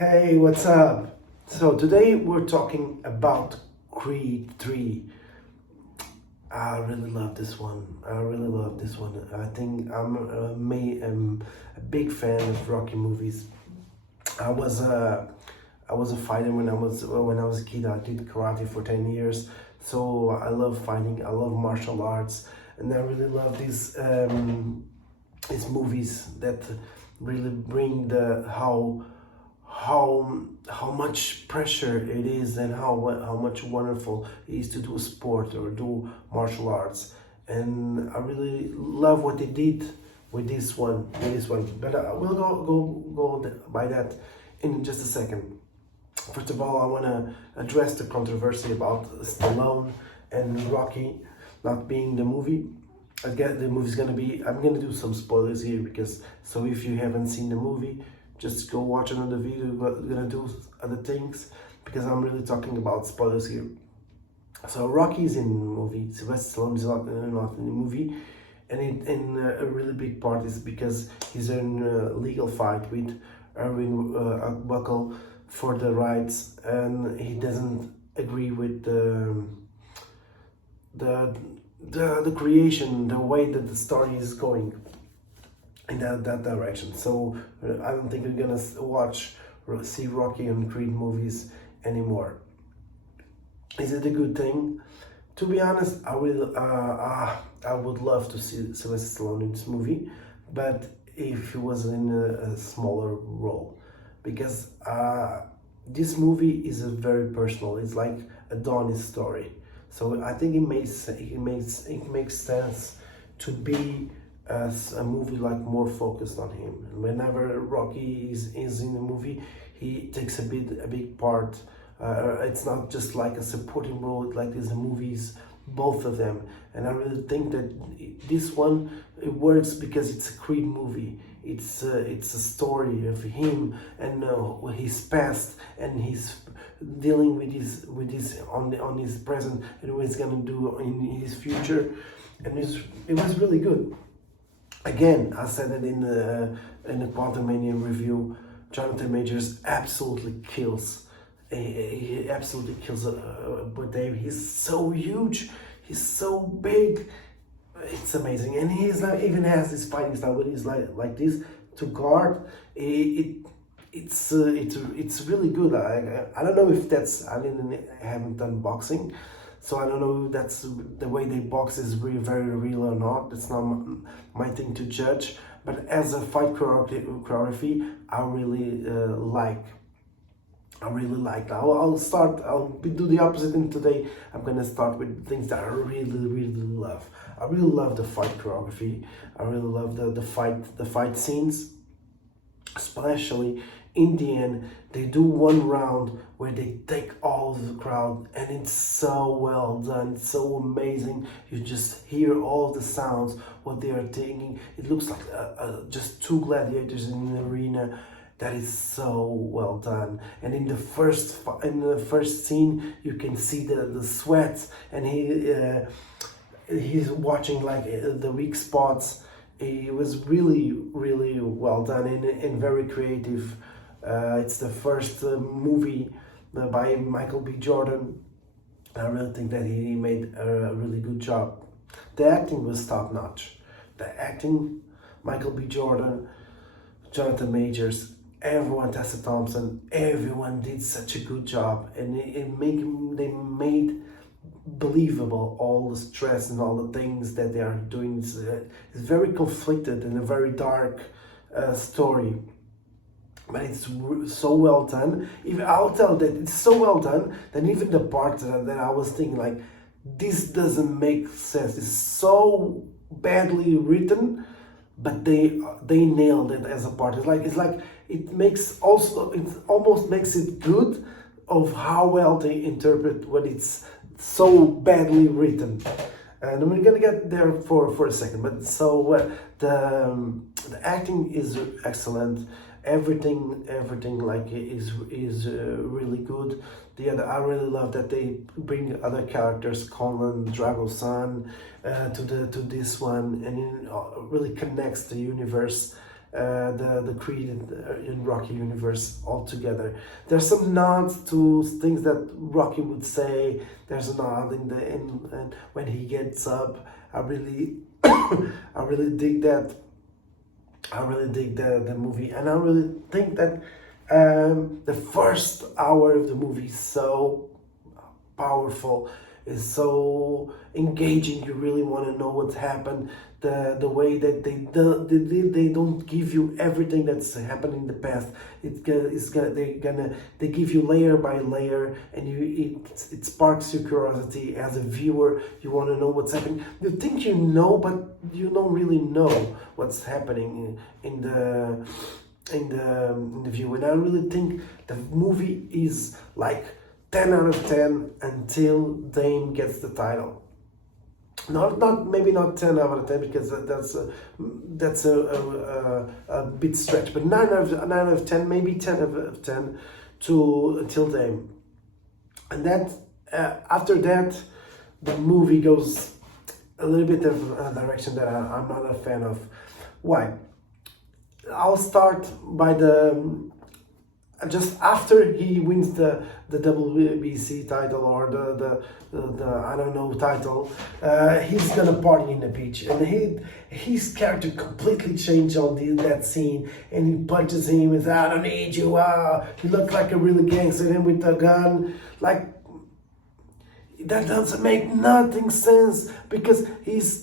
Hey, what's up? So today we're talking about Creed 3. I really love this one. I really love this one. I think I'm a big fan of Rocky movies. I was a I was a fighter when I was a kid. I did karate for 10 years. So I love fighting. I love martial arts, and I really love these movies that really bring the how much pressure it is and how much wonderful it is to do sport or do martial arts. And I really love what they did with this one. But we'll go by that in just a second. First of all, I want to address the controversy about Stallone and Rocky not being the movie. Again, the movie's gonna be. I'm gonna do some spoilers here because so if you haven't seen the movie, just go watch another video. We're gonna do other things because I'm really talking about spoilers here. So Rocky is in the movie. Sylvester Stallone is not in the movie, and a really big part is because he's in a legal fight with Erwin Buckle for the rights, and he doesn't agree with the the creation, the way that the story is going in that direction. So I don't think we're gonna see Rocky and Creed movies anymore. Is it a good thing? To be honest, I would love to see Sylvester Stallone in this movie, but if he was in a smaller role, because this movie is a very personal. It's like Adonis' story, so I think it makes sense to be as a movie like more focused on him. And whenever Rocky is in the movie, he takes a big part. It's not just like a supporting role, like there's the movies, both of them. And I really think that this one it works because it's a Creed movie. It's a story of him and his past, and he's dealing with his on his present and what he's gonna do in his future, and it was really good. Again, I said it in the Quantumania review. Jonathan Majors absolutely kills. He absolutely kills but Dave. He's so huge. He's so big. It's amazing, and he's not even has this fighting style, but he's like this to guard. It's really good. I don't know if that's I haven't done boxing, so I don't know if that's the way they box is really very real or not. It's not my thing to judge. But as a fight choreography, I really like. I really like. I'll do the opposite, and today I'm gonna start with things that I really love. I really love the fight choreography. I really love the fight scenes, especially in the end. They do one round where they take all of the crowd, and it's so well done. It's so amazing. You just hear all the sounds, what they are taking. It looks like just two gladiators in the arena. That is so well done. And in the first scene, you can see the sweat, and he's watching like the weak spots. It was really well done and very creative. It's the first movie by Michael B. Jordan. I really think that he made a really good job. The acting was top notch. The acting, Michael B. Jordan, Jonathan Majors, everyone, Tessa Thompson, everyone did such a good job, and they made believable all the stress and all the things that they are doing. It's very conflicted and a very dark story, but it's so well done. Even I'll tell that it's so well done that even the part that I was thinking like this doesn't make sense. It's so badly written, but they nailed it as a part. It's like it almost makes it good of how well they interpret what it's so badly written. And we're gonna get there for a second. But so the acting is excellent. Everything like is really good. I really love that they bring other characters, Conan, Drago's son, to this one, and it really connects the universe. the Creed in Rocky universe altogether. There's some nods to things that Rocky would say. There's a nod in when he gets up. I really I really dig that. I really dig the movie, and I really think that the first hour of the movie is so powerful, is so engaging. You really want to know what's happened. The way that they don't give you everything that's happened in the past. They give you layer by layer, and it sparks your curiosity as a viewer. You want to know what's happening. You think you know, but you don't really know what's happening in the view. And I really think the movie is like 10 out of 10 until Dame gets the title. Maybe not 10 out of 10, because that's a bit stretch, but 9 out of 10, maybe 10 out of 10 till Dame. And that after that, the movie goes a little bit of a direction that I'm not a fan of. Why? I'll start by just after he wins the WBC title, or the I don't know title, he's gonna party in the beach, and his character completely changed on that scene, and he punches him and says, "I don't need you." He looked like a really gangster, and with a gun, like. That doesn't make nothing sense, because he's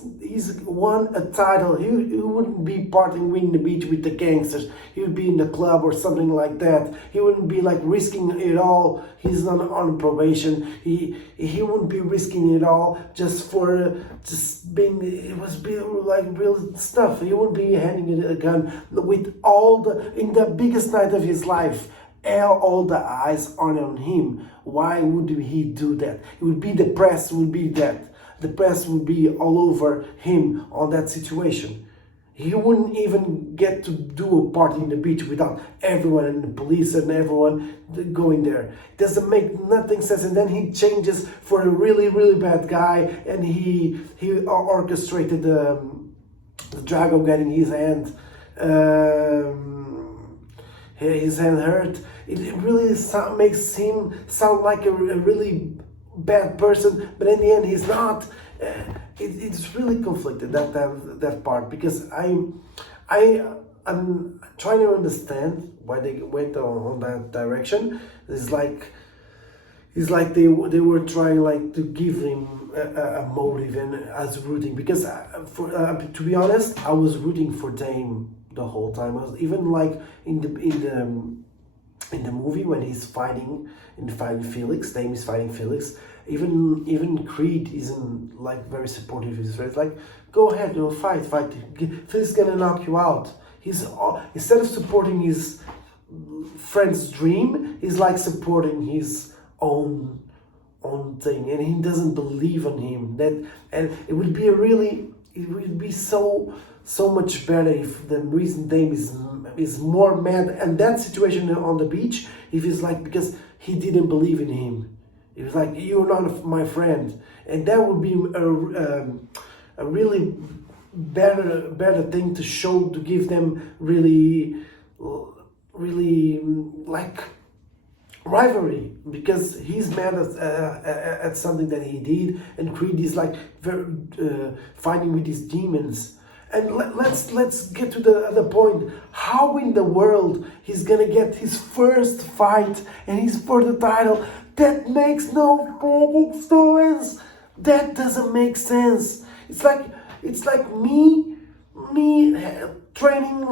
won a title. He wouldn't be partying in the beach with the gangsters. He would be in the club or something like that. He wouldn't be like risking it all. He's not on probation. He wouldn't be risking it all just for just being. It was like real stuff. He wouldn't be handing a gun with in the biggest night of his life. All the eyes are on him. Why would he do that? It would be the press would be that. The press would be all over him on that situation. He wouldn't even get to do a party in the beach without everyone and the police and everyone going there. It doesn't make nothing sense. And then he changes for a really, really bad guy, and he orchestrated the Drago getting his hand hurt. It really makes him sound like a really bad person, but in the end he's not. It's really conflicted, that part, because I'm trying to understand why they went on that direction. It's like they were trying like to give him a motive, and as rooting, because to be honest, I was rooting for Dame the whole time. I was even like in the movie when he's fighting Felix. Dame is fighting Felix. Even Creed isn't like very supportive of his friends. Like, go ahead, fight. Felix is gonna knock you out. He's instead of supporting his friend's dream, he's like supporting his own thing, and he doesn't believe in him. And it would be so much better if the reason Dame is more mad and that situation on the beach, if it's like because he didn't believe in him. It was like, "You're not my friend," and that would be a really better thing to show, to give them really like rivalry, because he's mad at something that he did, and Creed is like very fighting with his demons. And let's get to the other point. How in the world he's gonna get his first fight and he's for the title? That makes no fucking sense. That doesn't make sense. It's like me training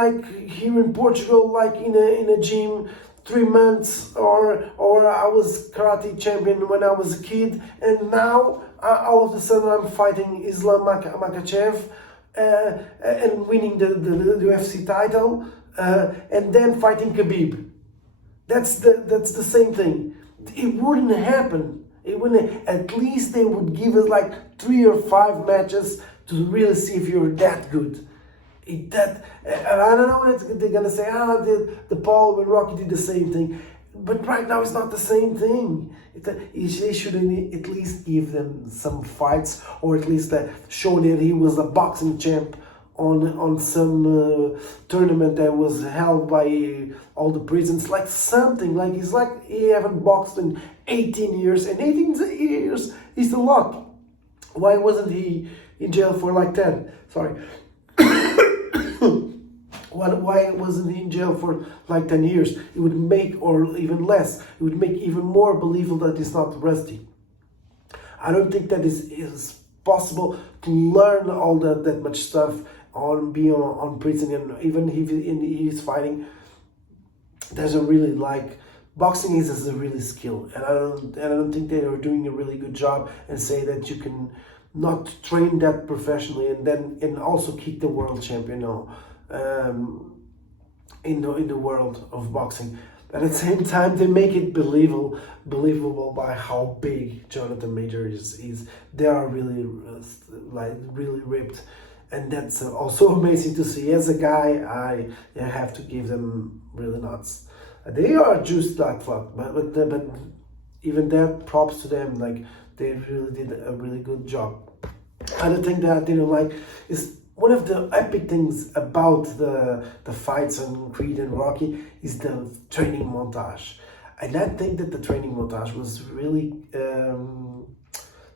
like here in Portugal, like in a gym, 3 months, or I was karate champion when I was a kid, and now all of a sudden I'm fighting Islam Makhachev and winning the UFC title, and then fighting Khabib. That's the same thing. It wouldn't happen. It wouldn't. At least they would give us like 3 or 5 matches to really see if you're that good. And I don't know what they're gonna say. The Paul and Rocky did the same thing, but right now it's not the same thing. They should at least give them some fights, or at least show that he was a boxing champ on some tournament that was held by all the prisons, like something like it's like he haven't boxed in 18 years, and 18 years is a lot. Why wasn't he in jail for like 10? Sorry. Why wasn't he in jail for like 10 years? It would make, or even less, it would make even more believable that he's not rusty. I don't think that is possible to learn all that much stuff on being on prison, and even if he's fighting. There's a really like boxing is a really skill, and I don't think they are doing a really good job, and say that you can not train that professionally and also keep the world champion now, in the world of boxing. But at the same time, they make it believable by how big Jonathan Major is. They are really really ripped, and that's also amazing to see. As a guy, I have to give them really nuts. They are just like fuck, but even that, props to them. Like, they really did a really good job. Other thing that I didn't like is one of the epic things about the fights on Creed and Rocky is the training montage. And I think that the training montage was really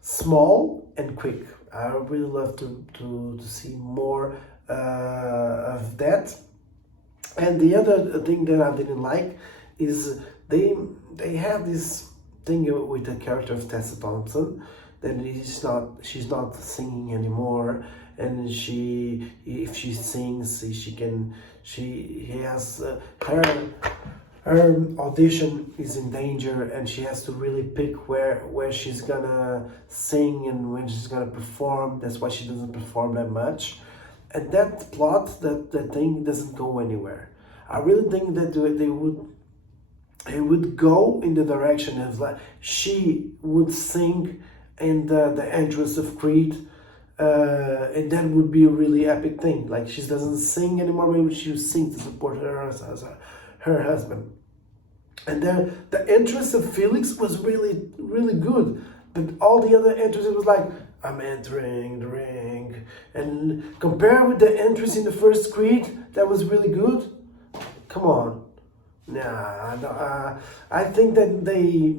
small and quick. I would really love to see more of that. And the other thing that I didn't like is they have this thing with the character of Tessa Thompson, that she's not singing anymore, and if she sings, she has her audition is in danger, and she has to really pick where she's gonna sing and when she's gonna perform. That's why she doesn't perform that much, and that plot, that thing doesn't go anywhere. I really think that they would go in the direction of like she would sing in the entrance of Creed, and that would be a really epic thing. Like, she doesn't sing anymore, maybe she would sing to support her husband. And then the entrance of Felix was really, really good, but all the other entrances was like, I'm entering the ring, and compared with the entrance in the first Creed, that was really good. Come on. Nah, no, I think that they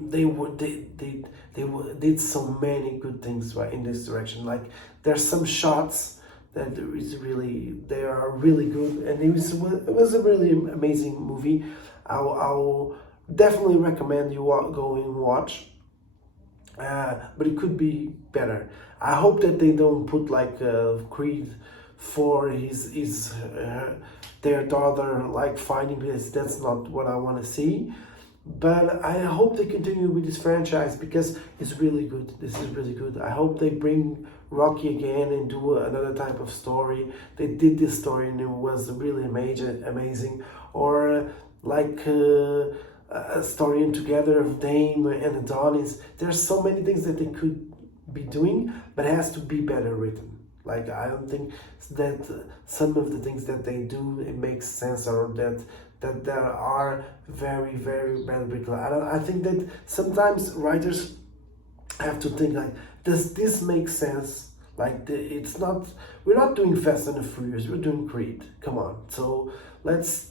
did so many good things right in this direction. Like, there's some shots that they are really good, and it was a really amazing movie. I'll definitely recommend you go and watch. But it could be better. I hope that they don't put like Creed for their daughter like fighting this. That's not what I want to see. But I hope they continue with this franchise because it's really good. This is really good. I hope they bring Rocky again and do another type of story. They did this story and it was really amazing. Or like a story in together of Dame and Adonis. There's so many things that they could be doing, but it has to be better written. Like, I don't think that some of the things that they do, it makes sense, or that there are very, very bad written. I think that sometimes writers have to think like, does this make sense? Like, we're not doing Fast and the Furious, we're doing Creed. Come on. So let's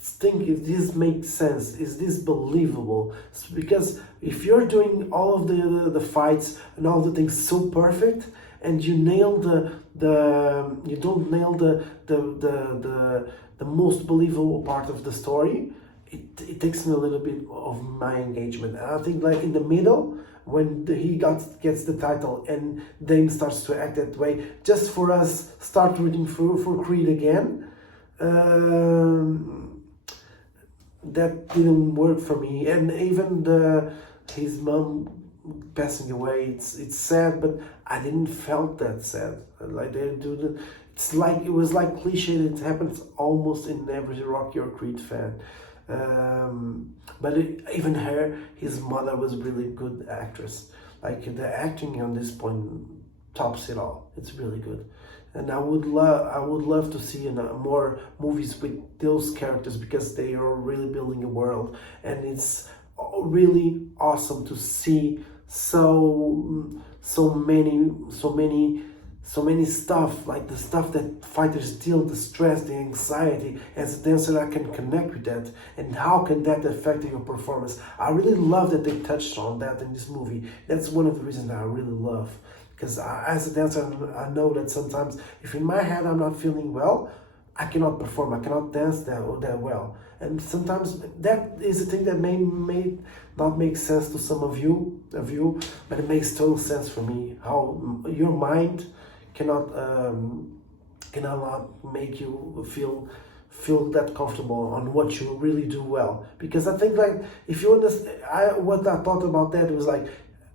think if this makes sense. Is this believable? Because if you're doing all of the fights and all the things so perfect, and you nail you don't nail the most believable part of the story, it takes me a little bit of my engagement. And I think like in the middle, when he gets the title and Dame starts to act that way, just for us start rooting for Creed again, that didn't work for me. And even his mom passing away, it's sad, but I didn't felt that sad. Like, they do it was like cliche. It happens almost in every Rocky or Creed fan. But even his mother was a really good actress. Like, the acting on this point tops it all. It's really good. And I would love to see more movies with those characters, because they are really building a world, and it's really awesome to see so many so many stuff, like the stuff that fighters deal, the stress, the anxiety. As a dancer, I can connect with that, and how can that affect your performance? I really love that they touched on that in this movie. That's one of the reasons that I really love, because as a dancer, I know that sometimes if in my head I'm not feeling well, I cannot perform, I cannot dance that well. And sometimes that is a thing that may not make sense to some of you, but it makes total sense for me. How your mind cannot make you feel that comfortable on what you really do well. Because I think, like, if you understand, what I thought about that was like,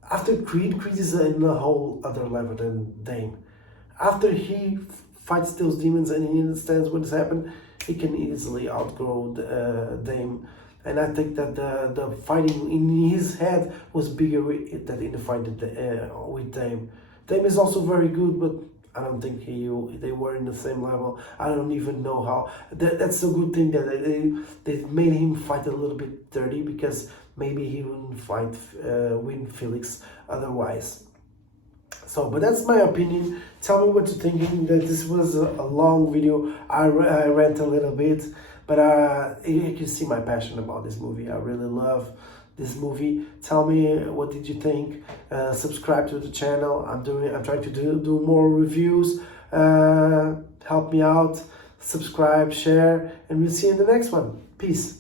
after Creed is in a whole other level than Dame. After he fights those demons and he understands what's happened, he can easily outgrow Dame. And I think that the fighting in his head was bigger than in the fight with Dame. Dame is also very good, but I don't think they were in the same level. I don't even know how. That's a good thing that they made him fight a little bit dirty, because maybe he wouldn't win Felix otherwise. So, but that's my opinion. Tell me what you're thinking. That this was a long video. I rant a little bit, but you can see my passion about this movie. I really love this movie. Tell me, what did you think? Subscribe to the channel. I'm trying to do more reviews. Help me out. Subscribe, share, and we'll see you in the next one. Peace.